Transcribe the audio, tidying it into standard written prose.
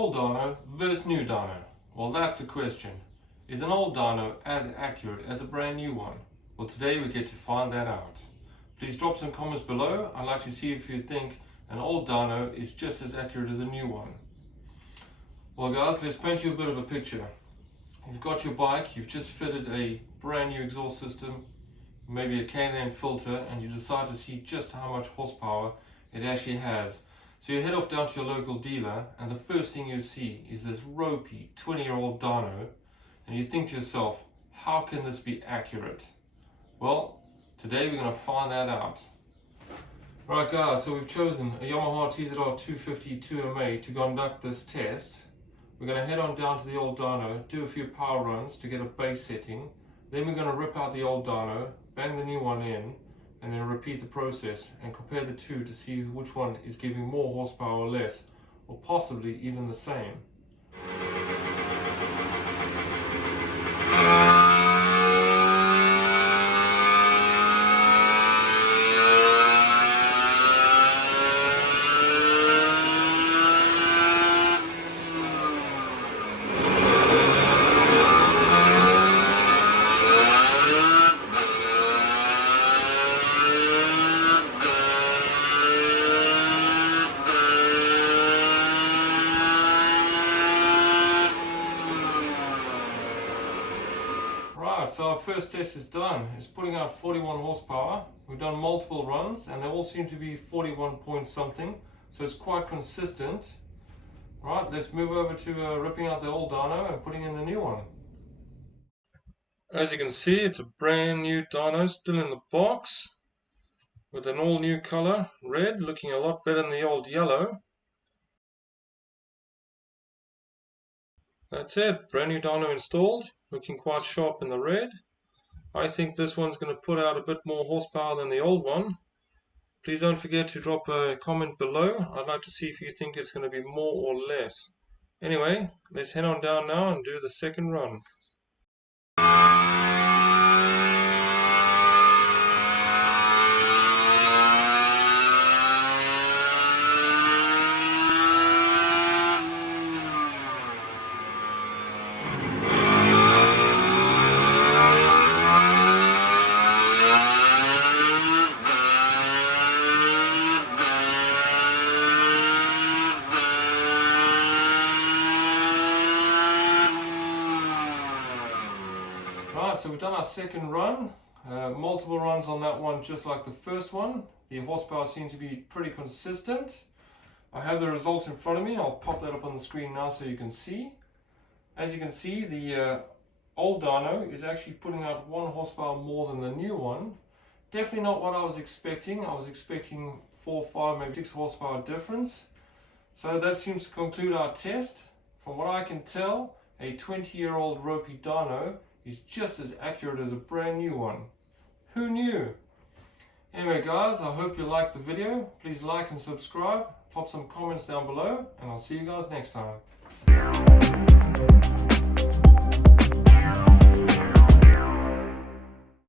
Old dyno versus new dyno. Well, that's the question. Is an old dyno as accurate as a brand new one? Well, today we get to find that out. Please drop some comments below. I'd like to see if you think an old dyno is just as accurate as a new one. Well guys, let's paint you a bit of a picture. You've got your bike, you've just fitted a brand new exhaust system, maybe a Can-Am filter, and you decide to see just how much horsepower it actually has. So you head off down to your local dealer, and the first thing you see is this ropey 20-year-old dyno, and you think to yourself, how can this be accurate? Well, today we're going to find that out. Right guys, so we've chosen a Yamaha TZR250 2MA to conduct this test. We're going to head on down to the old dyno, do a few power runs to get a base setting. Then we're going to rip out the old dyno, bang the new one in, and then repeat the process and compare the two to see which one is giving more horsepower or less, or possibly even the same. So our first test is done. It's putting out 41 horsepower. We've done multiple runs and they all seem to be 41 point something, so it's quite consistent. Right, let's move over to ripping out the old dyno and putting in the new one. As you can see, it's a brand new dyno, still in the box, with an all new color, red, looking a lot better than the old yellow. That's it, brand new dyno installed, looking quite sharp in the red. I think this one's going to put out a bit more horsepower than the old one. Please don't forget to drop a comment below. I'd like to see if you think it's going to be more or less. Anyway, let's head on down now and do the second run. Right, so we've done our second run, multiple runs on that one just like the first one. The horsepower seems to be pretty consistent. I have the results in front of me. I'll pop that up on the screen now so you can see. As you can see, the old dyno is actually putting out 1 horsepower more than the new one. Definitely not what I was expecting. I was expecting 4, 5, maybe 6 horsepower difference. So that seems to conclude our test. From what I can tell, a 20-year-old ropey dyno is just as accurate as a brand new one. Who knew? Anyway guys, I hope you liked the video. Please like and subscribe, pop some comments down below, and I'll see you guys next time.